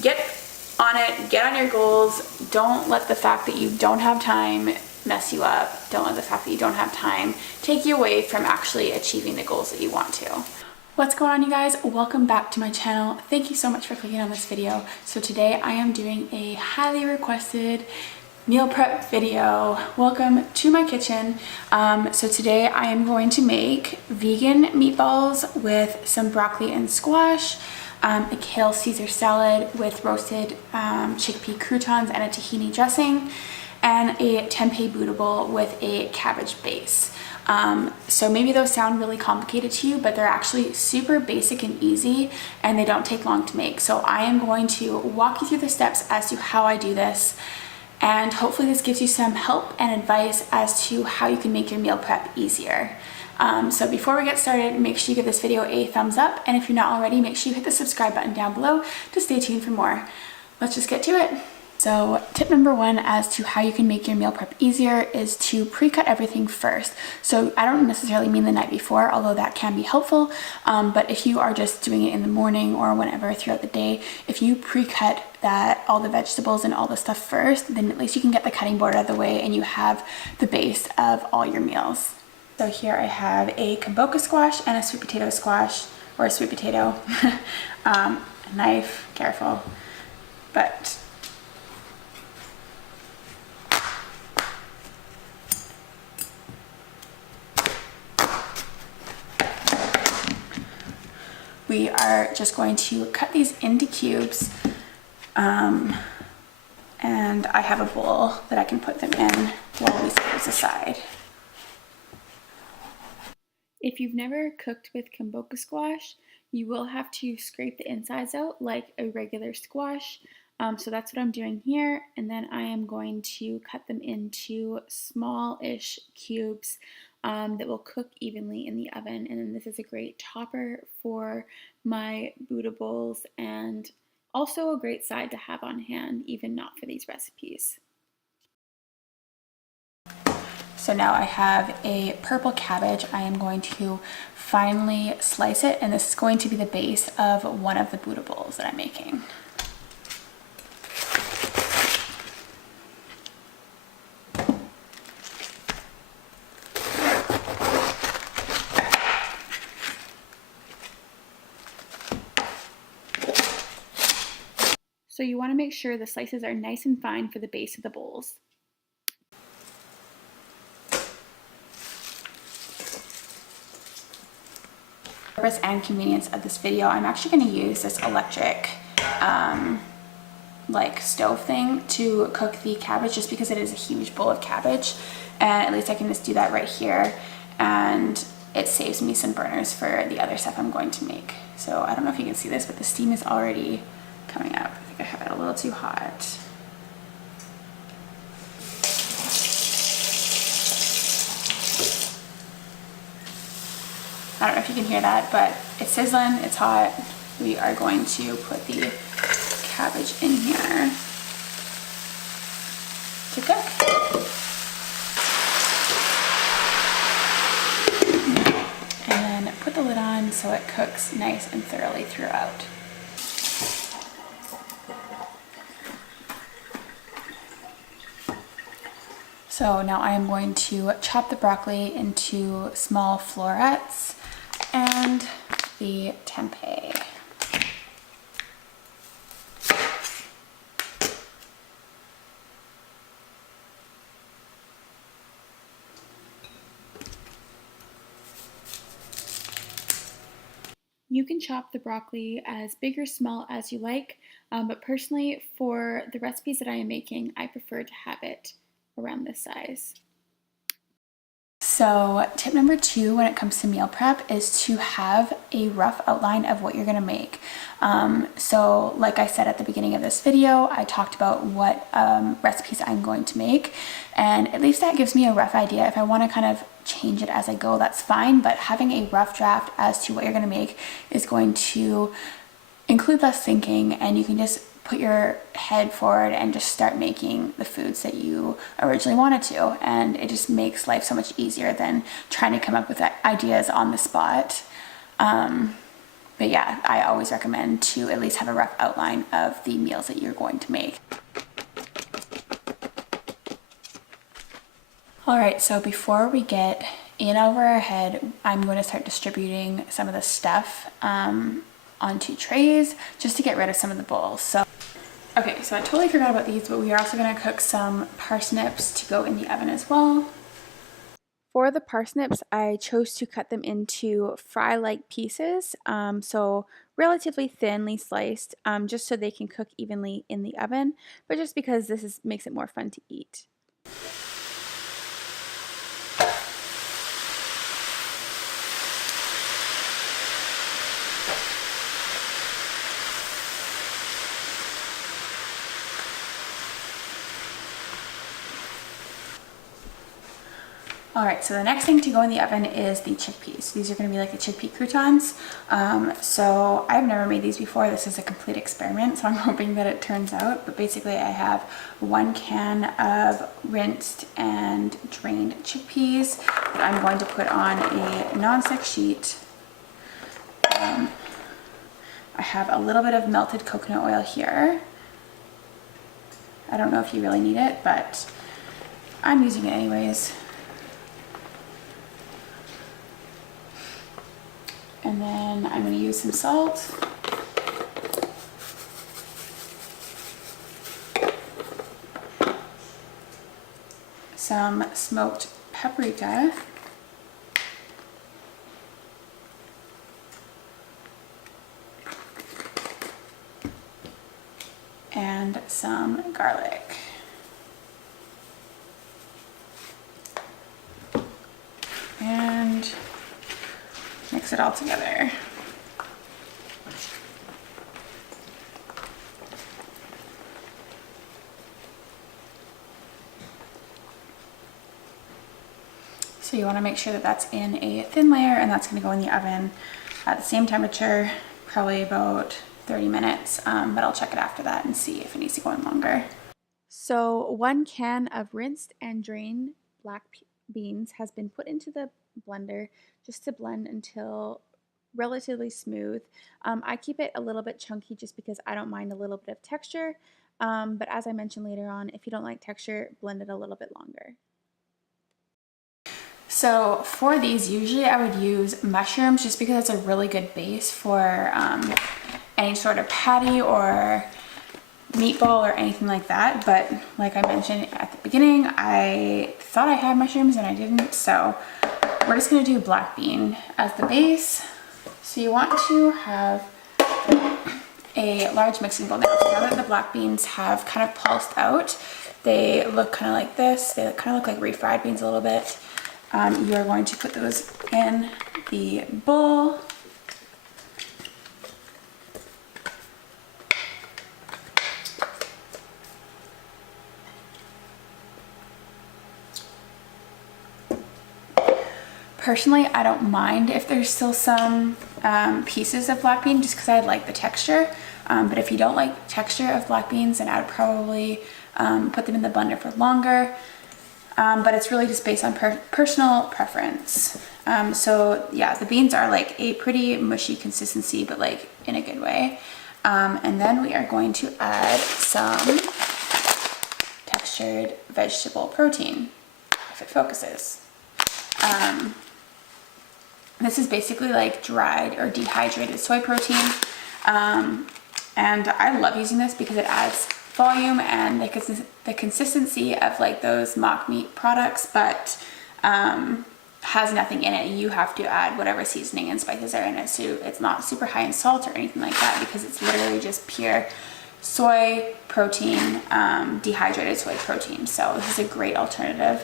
get on it, get on your goals. Don't let the fact that you don't have time mess you up. Don't let the fact that you don't have time take you away from actually achieving the goals that you want to. What's going on, you guys? Welcome back to my channel. Thank you so much for clicking on this video. So today I am doing a highly requested meal prep video. Welcome to my kitchen. So today I am going to make vegan meatballs with some broccoli and squash, a Kale Cesar salad with roasted chickpea croutons and a tahini dressing, and a tempeh bootable with a cabbage base. So maybe those sound really complicated to you, but they're actually super basic and easy, and they don't take long to make. So I am going to walk you through the steps as to how I do this, and hopefully this gives you some help and advice as to how you can make your meal prep easier. So before we get started, make sure you give this video a thumbs up, and if you're not already, make sure you hit the subscribe button down below to stay tuned for more. Let's just get to it. So tip number one as to how you can make your meal prep easier is to pre-cut everything first. So I don't necessarily mean the night before, although that can be helpful, but if you are just doing it in the morning or whenever throughout the day, if you pre-cut all the vegetables and all the stuff first, then at least you can get the cutting board out of the way and you have the base of all your meals. So here I have a kombocha squash and a sweet potato squash, or a sweet potato. A knife, careful, but we are just going to cut these into cubes, and I have a bowl that I can put them in while we set this aside. If you've never cooked with kombocha squash, you will have to scrape the insides out like a regular squash. So that's what I'm doing here, and then I am going to cut them into small-ish cubes that will cook evenly in the oven. And then this is a great topper for my bootables, and also a great side to have on hand, even not for these recipes. So now I have a purple cabbage. I am going to finely slice it, and this is going to be the base of one of the bootables that I'm making. So you want to make sure the slices are nice and fine for the base of the bowls. For the purpose and convenience of this video, I'm actually going to use this electric like stove thing to cook the cabbage, just because it is a huge bowl of cabbage, and at least I can just do that right here, and it saves me some burners for the other stuff I'm going to make. So I don't know if you can see this, but the steam is already coming up. I think I have it a little too hot. I don't know if you can hear that, but it's sizzling, it's hot. We are going to put the cabbage in here to cook. And then put the lid on so it cooks nice and thoroughly throughout. So now I am going to chop the broccoli into small florets and the tempeh. You can chop the broccoli as big or small as you like, but personally for the recipes that I am making, I prefer to have it around this size. So tip number two when it comes to meal prep is to have a rough outline of what you're gonna make. So like I said at the beginning of this video, I talked about what recipes I'm going to make, and at least that gives me a rough idea. If I want to kind of change it as I go, that's fine, but having a rough draft as to what you're gonna make is going to include less thinking, and you can just put your head forward and just start making the foods that you originally wanted to, and it just makes life so much easier than trying to come up with ideas on the spot. But yeah, I always recommend to at least have a rough outline of the meals that you're going to make. All right, so before we get in over our head, I'm going to start distributing some of the stuff onto trays just to get rid of some of the bowls. So, okay, so I totally forgot about these, but we are also going to cook some parsnips to go in the oven as well. For the parsnips, I chose to cut them into fry-like pieces, so relatively thinly sliced, just so they can cook evenly in the oven, but just because this makes it more fun to eat. All right, so the next thing to go in the oven is the chickpeas. These are going to be like the chickpea croutons. So I've never made these before. This is a complete experiment, so I'm hoping that it turns out. But basically I have 1 can of rinsed and drained chickpeas that I'm going to put on a nonstick sheet. I have a little bit of melted coconut oil here. I don't know if you really need it, but I'm using it anyways. And then I'm going to use some salt. Some smoked paprika. And some garlic. And mix it all together. So you want to make sure that that's in a thin layer, and that's going to go in the oven at the same temperature, probably about 30 minutes, but I'll check it after that and see if it needs to go in longer. So 1 can of rinsed and drained black beans has been put into the blender just to blend until relatively smooth. I keep it a little bit chunky just because I don't mind a little bit of texture, but as I mentioned later on, if you don't like texture, blend it a little bit longer. So for these, usually I would use mushrooms just because it's a really good base for any sort of patty or meatball or anything like that. But like I mentioned at the beginning, I thought I had mushrooms and I didn't, so we're just going to do black bean as the base. So you want to have a large mixing bowl now. So now that the black beans have kind of pulsed out, they look kind of like this. They kind of look like refried beans a little bit. You are going to put those in the bowl. Personally, I don't mind if there's still some pieces of black bean just because I like the texture. But if you don't like texture of black beans, then I would probably put them in the blender for longer. But it's really just based on personal preference. So yeah, the beans are like a pretty mushy consistency, but like in a good way. And then we are going to add some textured vegetable protein, if it focuses. This is basically like dried or dehydrated soy protein. And I love using this because it adds volume and the consistency of like those mock meat products, but has nothing in it. You have to add whatever seasoning and spices are in it, so it's not super high in salt or anything like that, because it's literally just pure soy protein, dehydrated soy protein. So this is a great alternative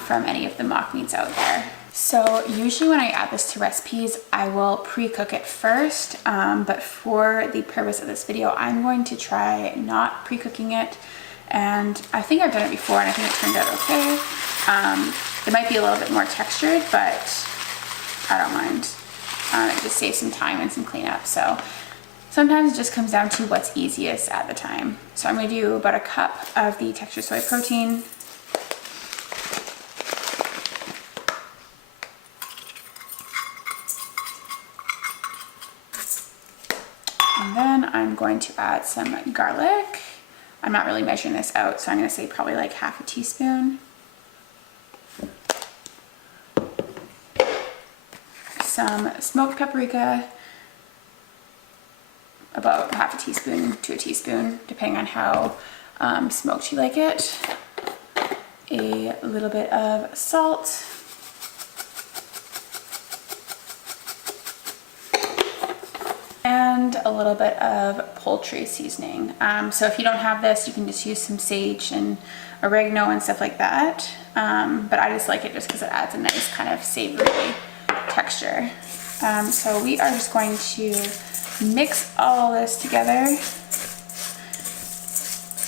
from any of the mock meats out there. So usually when I add this to recipes, I will pre-cook it first, but for the purpose of this video, I'm going to try not pre-cooking it. And I think I've done it before and I think it turned out okay. It might be a little bit more textured, but I don't mind. It just saves some time and some cleanup. So sometimes it just comes down to what's easiest at the time. So I'm going to do about a cup of the textured soy protein. going to add some garlic. I'm not really measuring this out, so I'm going to say probably like half a teaspoon. Some smoked paprika, about half a teaspoon to a teaspoon, depending on how smoked you like it. A little bit of salt. And a little bit of poultry seasoning. So if you don't have this, you can just use some sage and oregano and stuff like that. But I just like it just because it adds a nice kind of savory texture. So we are just going to mix all this together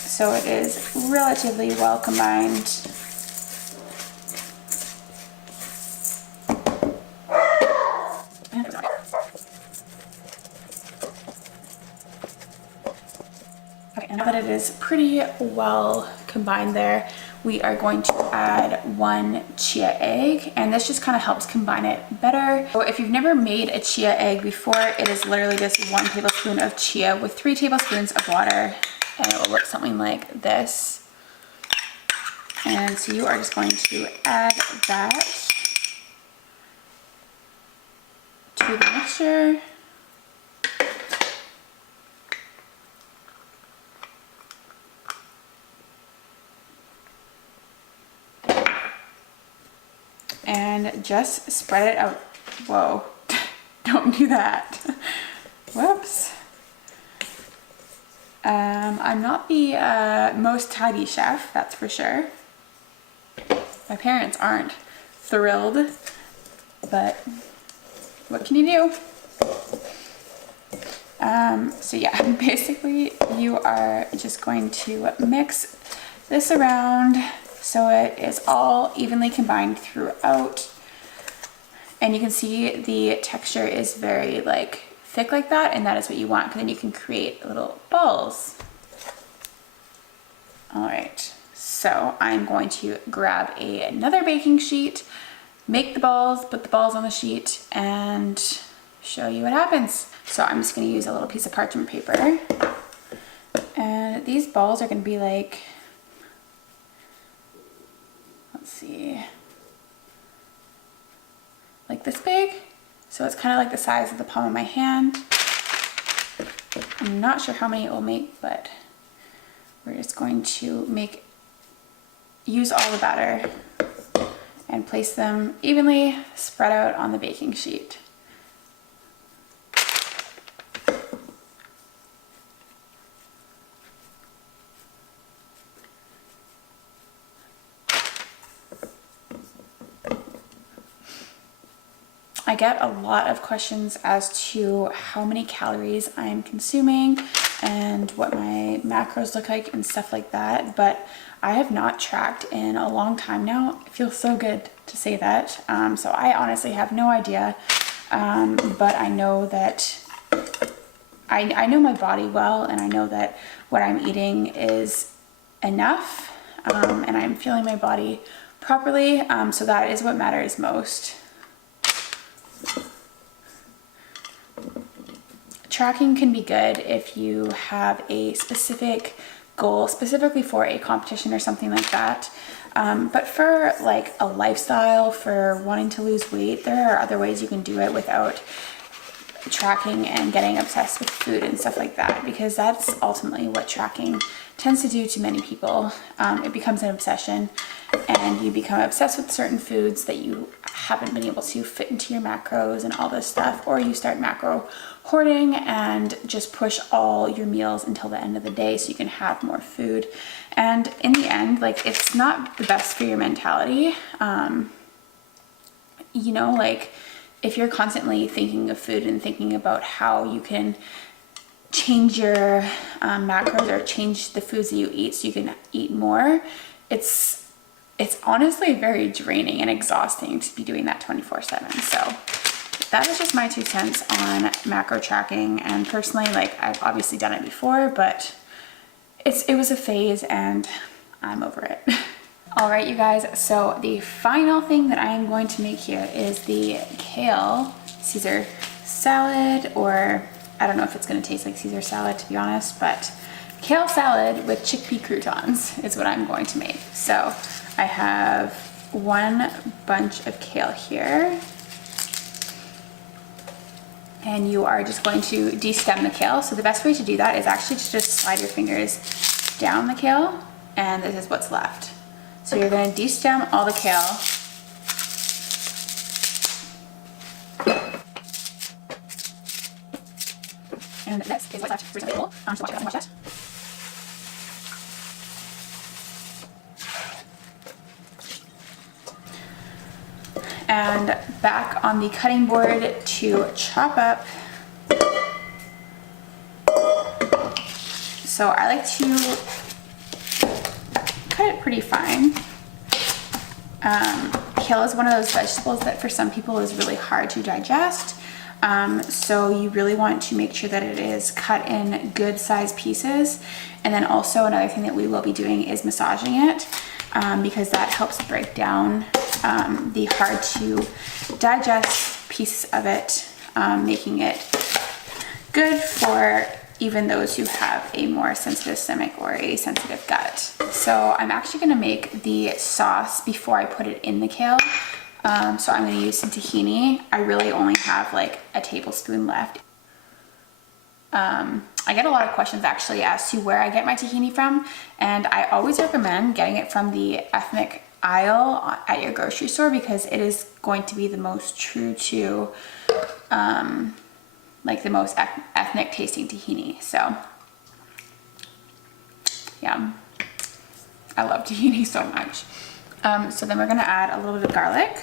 so it is relatively well combined. Okay, now that it is pretty well combined there, we are going to add 1 chia egg, and this just kind of helps combine it better. So if you've never made a chia egg before, it is literally just 1 tablespoon of chia with 3 tablespoons of water, and it will look something like this. And so you are just going to add that to the mixture. And just spread it out. Whoa, don't do that. Whoops. I'm not the most tidy chef, that's for sure. My parents aren't thrilled, but what can you do? So yeah, basically you are just going to mix this around so it is all evenly combined throughout. And you can see the texture is very like thick like that, and that is what you want, because then you can create little balls. All right, so I'm going to grab another baking sheet, make the balls, put the balls on the sheet, and show you what happens. So I'm just gonna use a little piece of parchment paper, and these balls are gonna be like, let's see, like this big. So it's kind of like the size of the palm of my hand. I'm not sure how many it will make, but we're just going to use all the batter and place them evenly spread out on the baking sheet. I get a lot of questions as to how many calories I'm consuming and what my macros look like and stuff like that, but I have not tracked in a long time now. It feels so good to say that. So I honestly have no idea, but I know that I know my body well, and I know that what I'm eating is enough, and I'm feeling my body properly, so that is what matters most. Tracking can be good if you have a specific goal, specifically for a competition or something like that. But for like a lifestyle, for wanting to lose weight, there are other ways you can do it without tracking and getting obsessed with food and stuff like that, because that's ultimately what tracking tends to do to many people. It becomes an obsession, and you become obsessed with certain foods that you haven't been able to fit into your macros and all this stuff, or you start macro hoarding and just push all your meals until the end of the day so you can have more food. And in the end, like, it's not the best for your mentality. You know, like, if you're constantly thinking of food and thinking about how you can change your macros or change the foods that you eat so you can eat more, it's honestly very draining and exhausting to be doing that 24/7. So that is just my 2 cents on macro tracking. And personally, like, I've obviously done it before, but it was a phase and I'm over it. All right, you guys, so the final thing that I am going to make here is the Kale Cesar salad, or I don't know if it's gonna taste like Caesar salad, to be honest, but kale salad with chickpea croutons is what I'm going to make. So I have one bunch of kale here. And you are just going to de-stem the kale. So the best way to do that is actually to just slide your fingers down the kale, and this is what's left. So you're going to de-stem all the kale. And this is what's left for some people. So watch it, watch that. And back on the cutting board to chop up. So I like to cut it pretty fine. Kale is one of those vegetables that for some people is really hard to digest. So you really want to make sure that it is cut in good sized pieces. And then also another thing that we will be doing is massaging it, because that helps break down the hard to digest pieces of it, making it good for even those who have a more sensitive stomach or a sensitive gut. So I'm actually gonna make the sauce before I put it in the kale. So I'm gonna use some tahini. I really only have like a tablespoon left. I get a lot of questions actually as to where I get my tahini from, and I always recommend getting it from the ethnic aisle at your grocery store, because it is going to be the most true to like the most ethnic tasting tahini. So yeah, I love tahini so much. So then we're gonna add a little bit of garlic.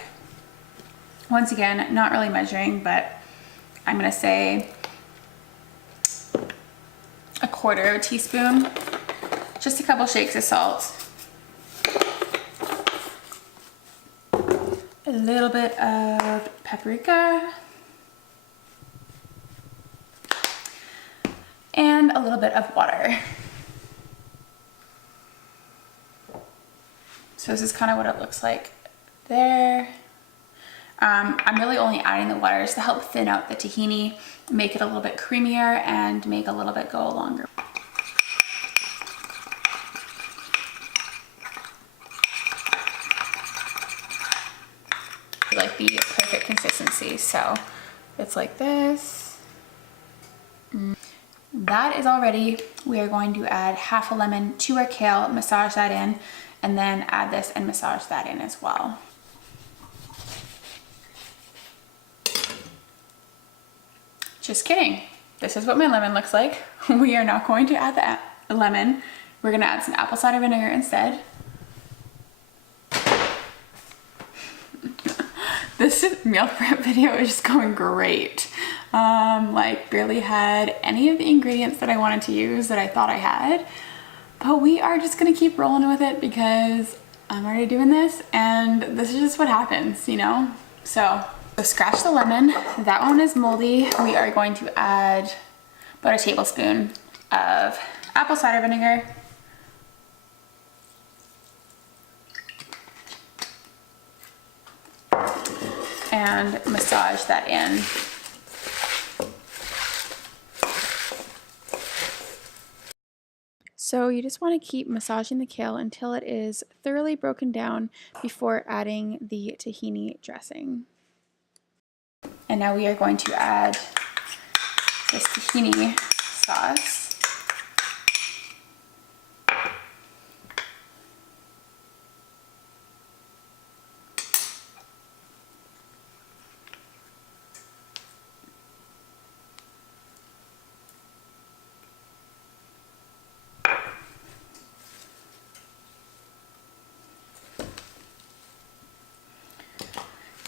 Once again, not really measuring, but I'm gonna say a quarter of a teaspoon, just a couple shakes of salt, a little bit of paprika, and a little bit of water. So this is kind of what it looks like there. I'm really only adding the water just to help thin out the tahini, make it a little bit creamier, and make a little bit go longer. Like the perfect consistency, so it's like this. That is all ready. We are going to add half a lemon to our kale, massage that in, and then add this and massage that in as well. Just kidding. This is what my lemon looks like. We are not going to add the lemon. We're gonna add some apple cider vinegar instead. This meal prep video is just going great. Like barely had any of the ingredients that I wanted to use that I thought I had, but we are just gonna keep rolling with it because I'm already doing this and this is just what happens, you know? So scratch the lemon. That one is moldy. We are going to add about a tablespoon of apple cider vinegar. And massage that in. So you just want to keep massaging the kale until it is thoroughly broken down before adding the tahini dressing. And now we are going to add this tahini sauce.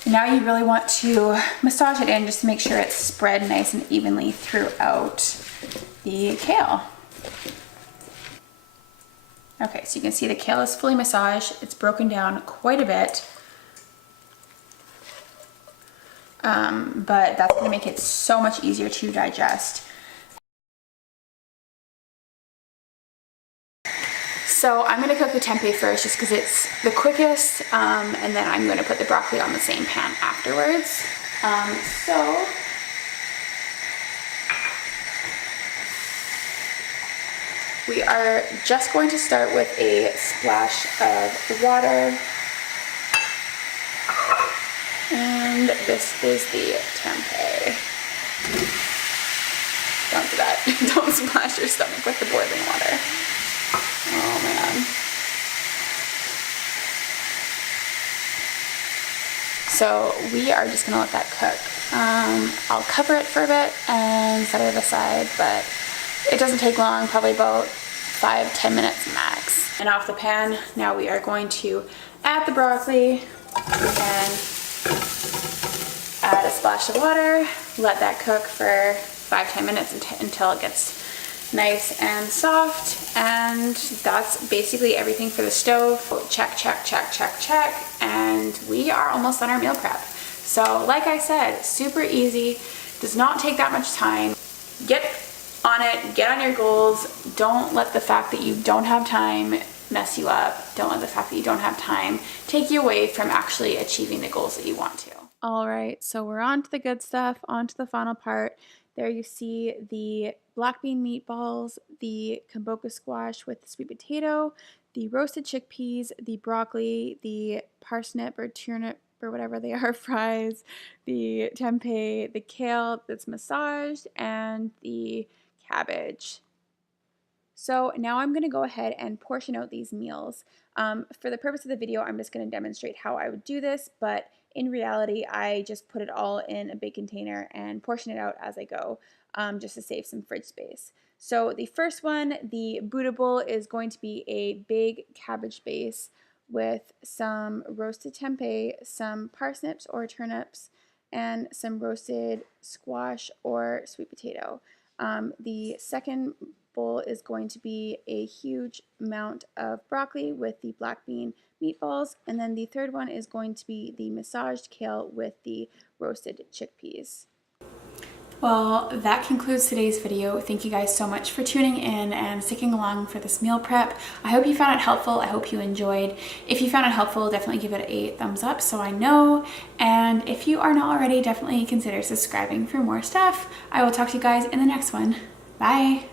Now you really want to massage it in just to make sure it's spread nice and evenly throughout the kale. Okay, so you can see the kale is fully massaged. It's broken down quite a bit. But that's gonna make it so much easier to digest. So I'm gonna cook the tempeh first just because it's the quickest, and then I'm gonna put the broccoli on the same pan afterwards. So We are just going to start with a splash of water. And this is the tempeh. Don't do that. Don't splash your stomach with the boiling water. Oh man. So we are just gonna let that cook. I'll cover it for a bit and set it aside, but it doesn't take long, probably about 5-10 minutes max. And off the pan, now we are going to add the broccoli and add a splash of water, let that cook for 5-10 minutes until it gets nice and soft. And that's basically everything for the stove. Check, check, check, check, check. And we are almost done our meal prep. So like I said, super easy, does not take that much time. Get on it, get on your goals. Don't let the fact that you don't have time mess you up. Don't let the fact that you don't have time take you away from actually achieving the goals that you want to. All right, so we're on to the good stuff, on to the final part. There you see the black bean meatballs, the kombocha squash with the sweet potato, the roasted chickpeas, the broccoli, the parsnip or turnip or whatever they are fries, the tempeh, the kale that's massaged, and the cabbage. So now I'm going to go ahead and portion out these meals. For the purpose of the video, I'm just going to demonstrate how I would do this, but in reality, I just put it all in a big container and portion it out as I go, just to save some fridge space. So the first one, the Buddha bowl, is going to be a big cabbage base with some roasted tempeh, some parsnips or turnips, and some roasted squash or sweet potato. The second bowl is going to be a huge amount of broccoli with the black bean meatballs, and then the third one is going to be the massaged kale with the roasted chickpeas. Well, that concludes today's video. Thank you guys so much for tuning in and sticking along for this meal prep. I hope you found it helpful. I hope you enjoyed. If you found it helpful, definitely give it a thumbs up so I know. And if you are not already, definitely consider subscribing for more stuff. I will talk to you guys in the next one. Bye.